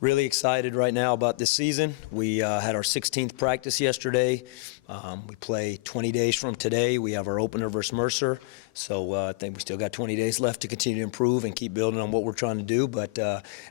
Really excited right now about this season. We had our 16th practice yesterday. We play 20 days from today. We have our opener versus Mercer. So I think we still got 20 days left to continue to improve and keep building on what we're trying to do. But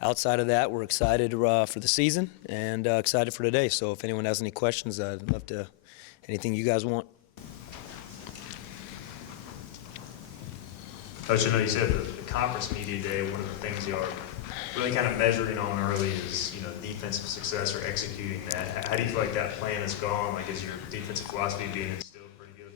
outside of that, we're excited for the season and excited for today. So if anyone has any questions, I'd love to, anything you guys want. Coach, I know you said the conference media day, one of the things you are really kind of measuring on early is, defensive success or executing that. How do you feel like that plan has gone? Like, is your defensive philosophy being instilled pretty good?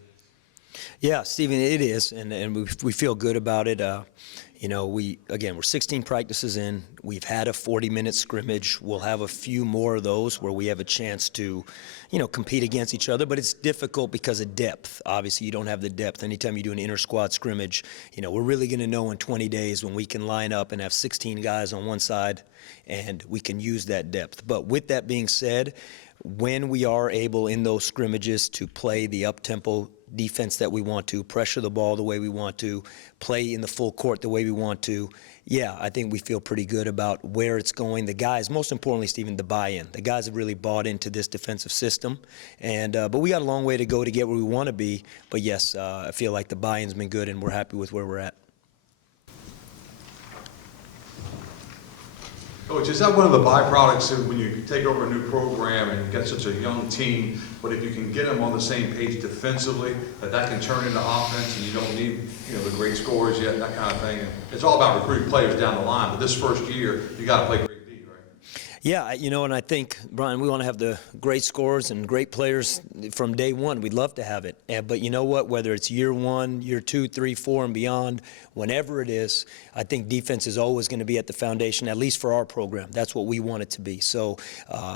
Yeah, Stephen, it is, and we feel good about it. We're 16 practices in. We've had a 40-minute scrimmage. We'll have a few more of those where we have a chance to, compete against each other. But it's difficult because of depth. Obviously, you don't have the depth. Anytime you do an inter-squad scrimmage, we're really going to know in 20 days when we can line up and have 16 guys on one side, and we can use that depth. But with that being said, when we are able in those scrimmages to play the up-tempo defense that we want to, pressure the ball the way we want to, play in the full court the way we want to, I think we feel pretty good about where it's going. The guys, most importantly, Stephen, the buy-in. The guys have really bought into this defensive system, and but we got a long way to go to get where we want to be. But yes, I feel like the buy-in's been good, and we're happy with where we're at. Coach, is that one of the byproducts of when you take over a new program and you get such a young team, but if you can get them on the same page defensively, that can turn into offense and you don't need, the great scores yet, that kind of thing. And it's all about recruiting players down the line, but this first year, you got to play great D, right? Yeah, and I think, Brian, we want to have the great scorers and great players from day one. We'd love to have it. But you know what? Whether it's year 1, year 2, 3, 4, and beyond, whenever it is, I think defense is always going to be at the foundation, at least for our program. That's what we want it to be. So,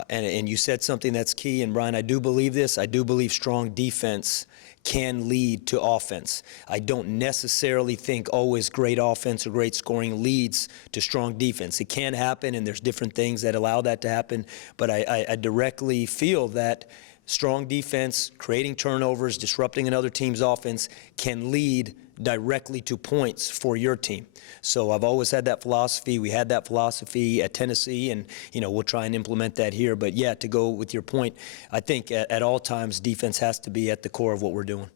and you said something that's key, and Brian, I do believe this. I do believe strong defense can lead to offense. I don't necessarily think always great offense or great scoring leads to strong defense. It can happen, and there's different things that allow that to happen, but I directly feel that strong defense, creating turnovers, disrupting another team's offense can lead directly to points for your team. So I've always had that philosophy. We had that philosophy at Tennessee, and we'll try and implement that here. But yeah, to go with your point, I think at all times defense has to be at the core of what we're doing.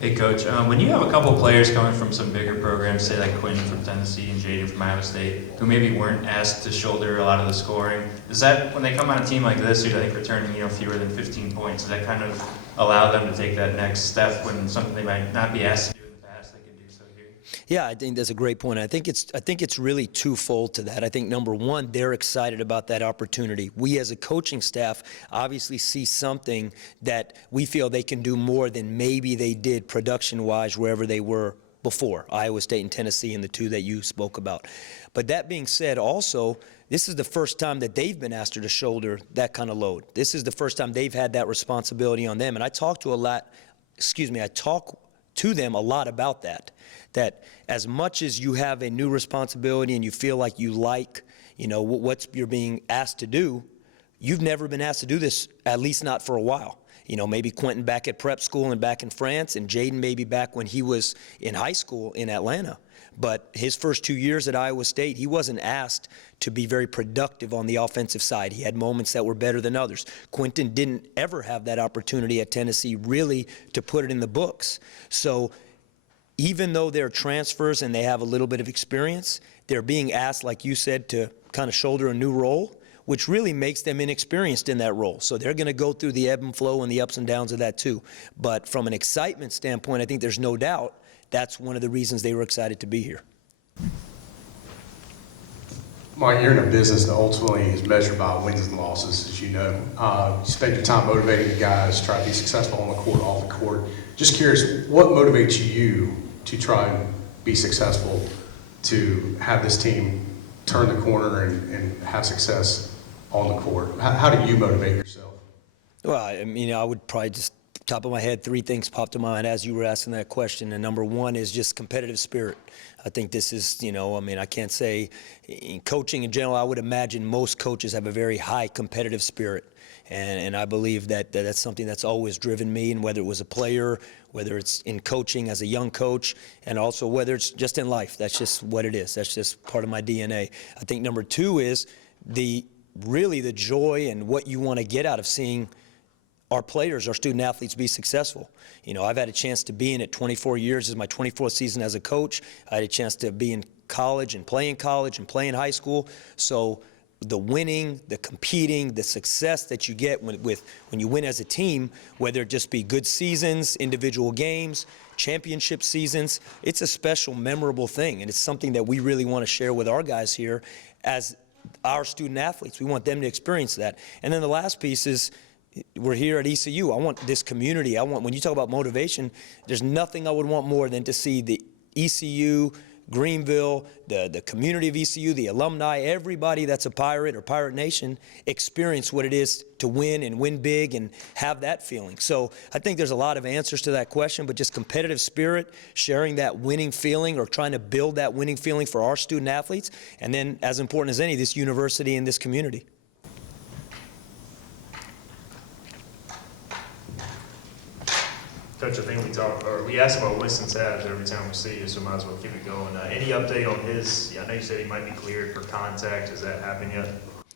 Hey, Coach, when you have a couple players coming from some bigger programs, say like Quentin from Tennessee and Jaden from Iowa State, who maybe weren't asked to shoulder a lot of the scoring, does that, when they come on a team like this, who I think returning fewer than 15 points, does that kind of allow them to take that next step when something they might not be asked to do in the past, they can do so here? Yeah, I think that's a great point. I think it's really twofold to that. I think number one, they're excited about that opportunity. We as a coaching staff obviously see something that we feel they can do more than maybe they did production-wise wherever they were before, Iowa State and Tennessee and the two that you spoke about. But that being said, also, this is the first time that they've been asked to shoulder that kind of load. This is the first time they've had that responsibility on them. And I talk to them a lot about that as much as you have a new responsibility and you feel like what you're being asked to do, you've never been asked to do this, at least not for a while. Maybe Quentin back at prep school and back in France, and Jaden maybe back when he was in high school in Atlanta. But his first 2 years at Iowa State, he wasn't asked to be very productive on the offensive side. He had moments that were better than others. Quentin didn't ever have that opportunity at Tennessee really to put it in the books. So even though they're transfers and they have a little bit of experience, they're being asked, like you said, to kind of shoulder a new role, which really makes them inexperienced in that role. So they're going to go through the ebb and flow and the ups and downs of that too. But from an excitement standpoint, I think there's no doubt that's one of the reasons they were excited to be here. Mike, you're in a business that ultimately is measured by wins and losses, as you know. You spend your time motivating the guys, try to be successful on the court, off the court. Just curious, what motivates you to try and be successful, to have this team turn the corner and have success on the court? How do you motivate yourself? Well, I would probably just, top of my head, 3 things popped to mind as you were asking that question. And number one is just competitive spirit. I think this is, I can't say in coaching in general, I would imagine most coaches have a very high competitive spirit. And I believe that that's something that's always driven me, and whether it was a player, whether it's in coaching as a young coach, and also whether it's just in life. That's just what it is. That's just part of my DNA. I think number two is really the joy and what you want to get out of seeing our players, our student athletes be successful. You know, I've had a chance to be in it 24 years. This is my 24th season as a coach. I had a chance to be in college and play in high school. So the winning, the competing, the success that you get when you win as a team, whether it just be good seasons, individual games, championship seasons, it's a special, memorable thing. And it's something that we really want to share with our guys here as our student athletes. We want them to experience that. And then the last piece is, we're here at ECU. I want this community. When you talk about motivation, there's nothing I would want more than to see the ECU, Greenville, the community of ECU, the alumni, everybody that's a Pirate or Pirate Nation experience what it is to win and win big and have that feeling. So I think there's a lot of answers to that question, but just competitive spirit, sharing that winning feeling or trying to build that winning feeling for our student athletes, and then as important as any, this university and this community. Coach, I think we ask about Winston Tabs every time we see you, so might as well keep it going. Any update on his? I know you said he might be cleared for contact. Has that happened yet?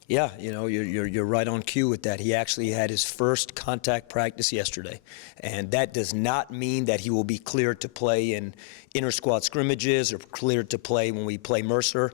Yeah, you know, you're right on cue with that. He actually had his first contact practice yesterday, and that does not mean that he will be cleared to play in inter-squad scrimmages or cleared to play when we play Mercer,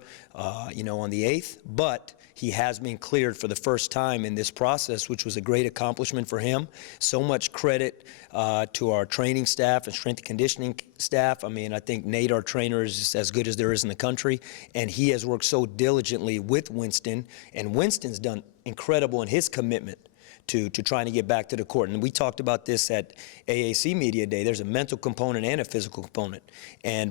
you know, on the 8th, but he has been cleared for the first time in this process, which was a great accomplishment for him. So much credit to our training staff and strength and conditioning staff. I mean, I think Nate, our trainer, is as good as there is in the country, and he has worked so diligently with Winston, and Winston's done incredible in his commitment to trying to get back to the court. And we talked about this at AAC Media Day. There's a mental component and a physical component.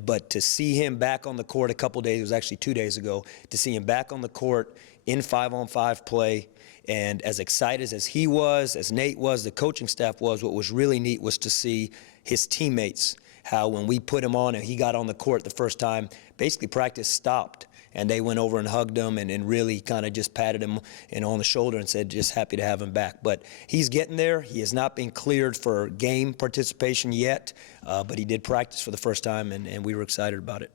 But to see him back on the court a couple days, it was actually 2 days ago, to see him back on the court in 5-on-5 play, and as excited as he was, as Nate was, the coaching staff was, what was really neat was to see his teammates, how when we put him on and he got on the court the first time, basically practice stopped. And they went over and hugged him and really kind of just patted him on the shoulder and said, just happy to have him back. But he's getting there. He has not been cleared for game participation yet, but he did practice for the first time, and we were excited about it.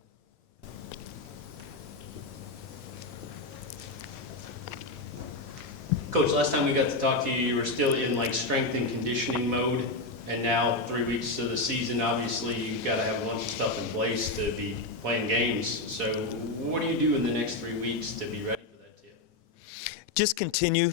Coach, last time we got to talk to you, you were still in like strength and conditioning mode, and now 3 weeks of the season, obviously you've got to have a bunch of stuff in place to be playing games. So what do you do in the next 3 weeks to be ready for that tip? Just continue.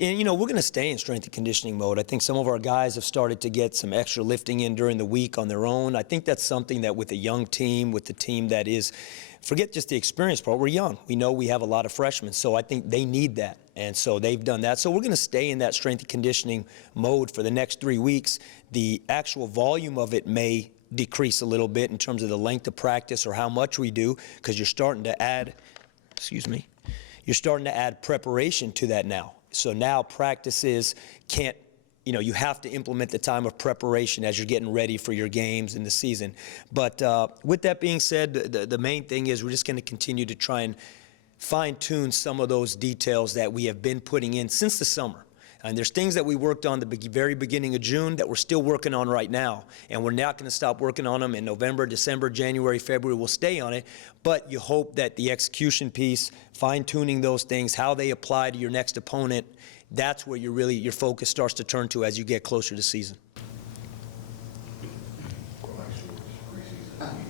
You know, we're going to stay in strength and conditioning mode. I think some of our guys have started to get some extra lifting in during the week on their own. I think that's something that with a young team, with the team that is, forget just the experience part, we're young. We know we have a lot of freshmen, so I think they need that. And so they've done that. So we're going to stay in that strength and conditioning mode for the next 3 weeks. The actual volume of it may decrease a little bit in terms of the length of practice or how much we do, because you're starting to add, you're starting to add preparation to that now. So now practices can't, you know, you have to implement the time of preparation as you're getting ready for your games in the season. But with that being said, the main thing is we're just going to continue to try and fine-tune some of those details that we have been putting in since the summer. And there's things that we worked on the very beginning of June that we're still working on right now. And we're not going to stop working on them in November, December, January, February. We'll stay on it. But you hope that the execution piece, fine-tuning those things, how they apply to your next opponent, that's where your focus starts to turn to as you get closer to season.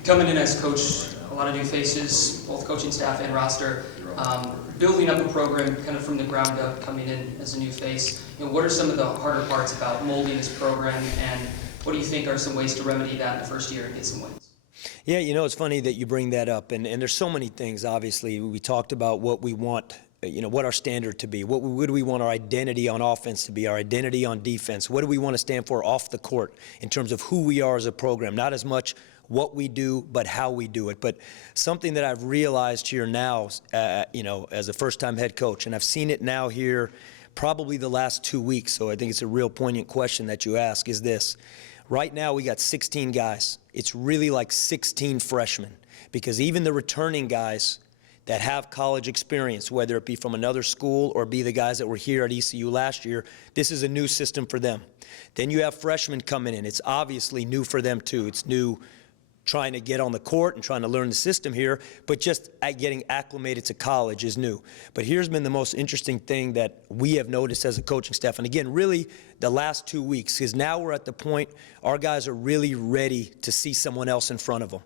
Coming in as coach, a lot of new faces, both coaching staff and roster. Building up a program kind of from the ground up, coming in as a new face. You know, what are some of the harder parts about molding this program, and what do you think are some ways to remedy that in the first year and get some wins? Yeah, you know, it's funny that you bring that up, and there's so many things, obviously. We talked about what we want, you know, what our standard to be. What do we want our identity on offense to be, our identity on defense? What do we want to stand for off the court in terms of who we are as a program? Not as much what we do, but how we do it. But something that I've realized here now, you know, as a first-time head coach, and I've seen it now here probably the last 2 weeks, so I think it's a real poignant question that you ask, is this. Right now we got 16 guys. It's really like 16 freshmen, because even the returning guys, that have college experience, whether it be from another school or be the guys that were here at ECU last year. This is a new system for them. Then you have freshmen coming in. It's obviously new for them too. It's new trying to get on the court and trying to learn the system here, but just getting acclimated to college is new. But here's been the most interesting thing that we have noticed as a coaching staff, and again, really the last 2 weeks, because now we're at the point our guys are really ready to see someone else in front of them.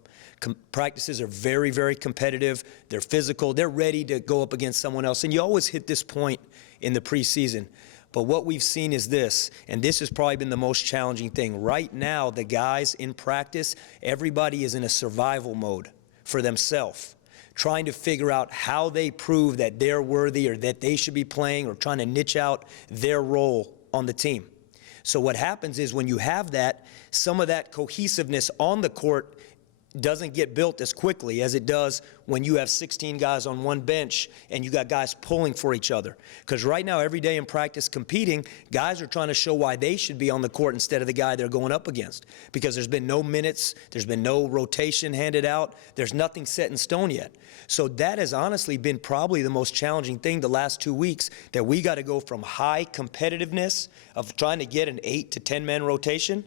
Practices are very, very competitive. They're physical. They're ready to go up against someone else, and you always hit this point in the preseason. But what we've seen is this, and this has probably been the most challenging thing. Right now, the guys in practice, everybody is in a survival mode for themselves, trying to figure out how they prove that they're worthy or that they should be playing, or trying to niche out their role on the team. So what happens is when you have that, some of that cohesiveness on the court doesn't get built as quickly as it does when you have 16 guys on one bench and you got guys pulling for each other. Because right now, every day in practice competing, guys are trying to show why they should be on the court instead of the guy they're going up against. Because there's been no minutes, there's been no rotation handed out, there's nothing set in stone yet. So that has honestly been probably the most challenging thing the last 2 weeks, that we got to go from high competitiveness of trying to get an 8 to 10 man rotation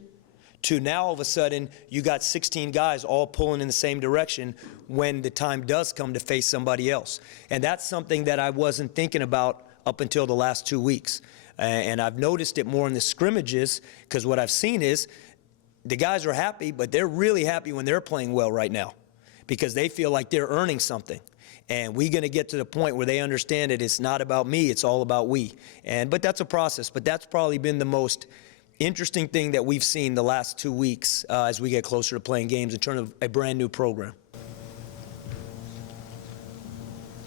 to now all of a sudden you got 16 guys all pulling in the same direction when the time does come to face somebody else. And that's something that I wasn't thinking about up until the last 2 weeks. And I've noticed it more in the scrimmages, because what I've seen is the guys are happy, but they're really happy when they're playing well right now because they feel like they're earning something. And we're going to get to the point where they understand that it's not about me, it's all about we. But that's a process. But that's probably been the most interesting thing that we've seen the last 2 weeks as we get closer to playing games in terms of a brand new program.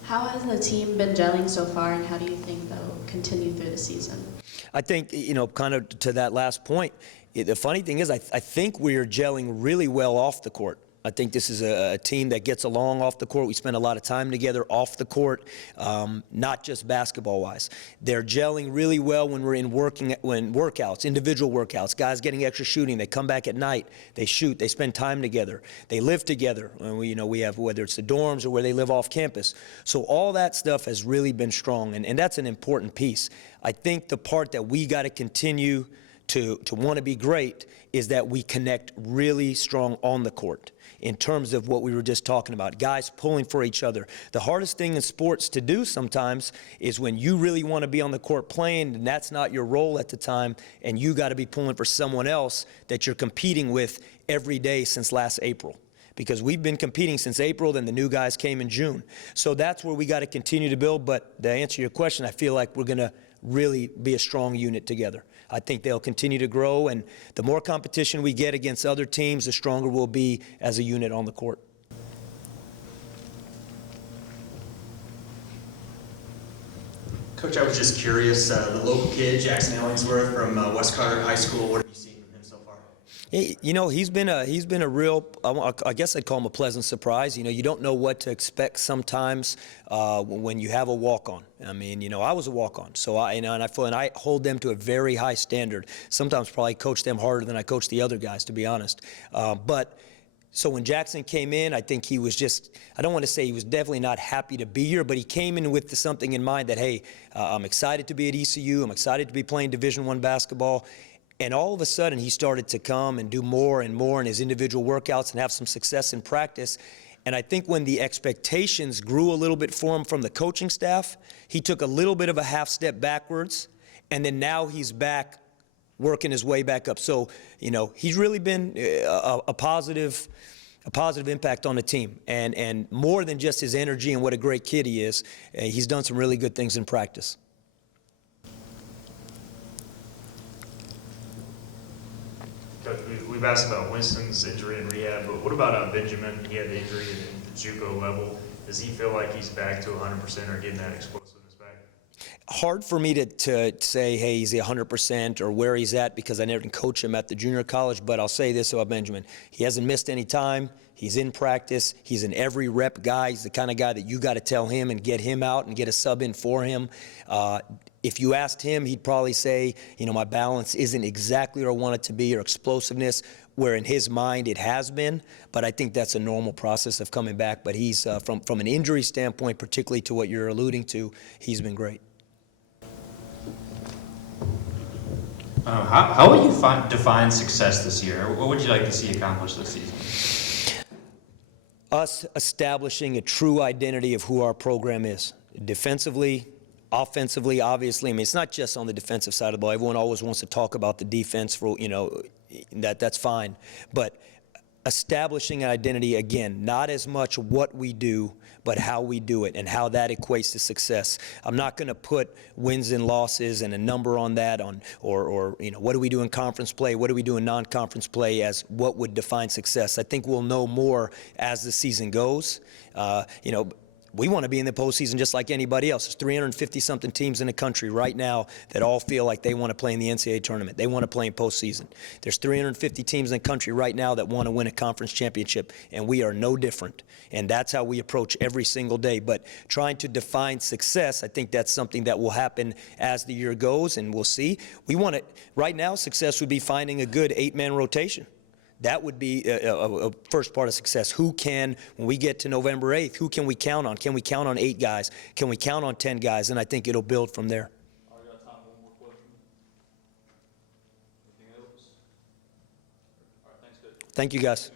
How has the team been gelling so far, and how do you think they'll continue through the season? I think, kind of to that last point, the funny thing is I think we're gelling really well off the court. I think this is a team that gets along off the court. We spend a lot of time together off the court, not just basketball-wise. They're gelling really well when we're in workouts, individual workouts, guys getting extra shooting. They come back at night, they shoot, they spend time together, they live together. And we have, whether it's the dorms or where they live off campus. So all that stuff has really been strong, and that's an important piece. I think the part that we got to continue to want to be great is that we connect really strong on the court in terms of what we were just talking about, guys pulling for each other. The hardest thing in sports to do sometimes is when you really want to be on the court playing and that's not your role at the time, and you got to be pulling for someone else that you're competing with every day since last April. Because we've been competing since April, then the new guys came in June. So that's where we got to continue to build. But to answer your question, I feel like we're going to really be a strong unit together. I think they'll continue to grow, and the more competition we get against other teams, the stronger we'll be as a unit on the court. Coach, I was just curious, the local kid, Jackson Ellingsworth from West Carter High School, what have you seen from him so far? He's been a real, I guess I'd call him a pleasant surprise. You don't know what to expect sometimes when you have a walk-on. I mean, I was a walk-on, so and I hold them to a very high standard. Sometimes probably coach them harder than I coach the other guys, to be honest. So when Jackson came in, I think he was just, I don't want to say he was definitely not happy to be here, but he came in with something in mind that, hey, I'm excited to be at ECU. I'm excited to be playing Division I basketball. And all of a sudden, he started to come and do more and more in his individual workouts and have some success in practice. And I think when the expectations grew a little bit for him from the coaching staff, he took a little bit of a half step backwards, and then now he's back working his way back up. So, he's really been a positive impact on the team. And more than just his energy and what a great kid he is, he's done some really good things in practice. Coach, we've asked about Winston's injury and rehab, but what about Benjamin? He had the injury at the JUCO level. Does he feel like he's back to 100% or getting that explosiveness back? Hard for me to say, hey, he's 100% or where he's at, because I never can coach him at the junior college. But I'll say this about Benjamin. He hasn't missed any time. He's in practice. He's an every rep guy. He's the kind of guy that you got to tell him and get him out and get a sub in for him. if you asked him, he'd probably say, my balance isn't exactly where I want it to be, or explosiveness, where in his mind it has been. But I think that's a normal process of coming back. But he's, from an injury standpoint, particularly to what you're alluding to, he's been great. How would you define success this year? What would you like to see accomplished this season? Us establishing a true identity of who our program is. Defensively, offensively, obviously. I mean, it's not just on the defensive side of the ball. Everyone always wants to talk about the defense, for, that's fine. But establishing an identity, again, not as much what we do, but how we do it and how that equates to success. I'm not going to put wins and losses and a number on that, or what do we do in conference play, what do we do in non-conference play as what would define success. I think we'll know more as the season goes. We want to be in the postseason just like anybody else. There's 350-something teams in the country right now that all feel like they want to play in the NCAA tournament. They want to play in postseason. There's 350 teams in the country right now that want to win a conference championship, and we are no different. And that's how we approach every single day. But trying to define success, I think that's something that will happen as the year goes, and we'll see. We want to, right now, success would be finding a good 8-man rotation. That would be a first part of success. Who can, when we get to November 8th, who can we count on? Can we count on 8 guys? Can we count on 10 guys? And I think it'll build from there. I got time for one more question. Anything else? All right, thanks, Coach. Thank you, guys.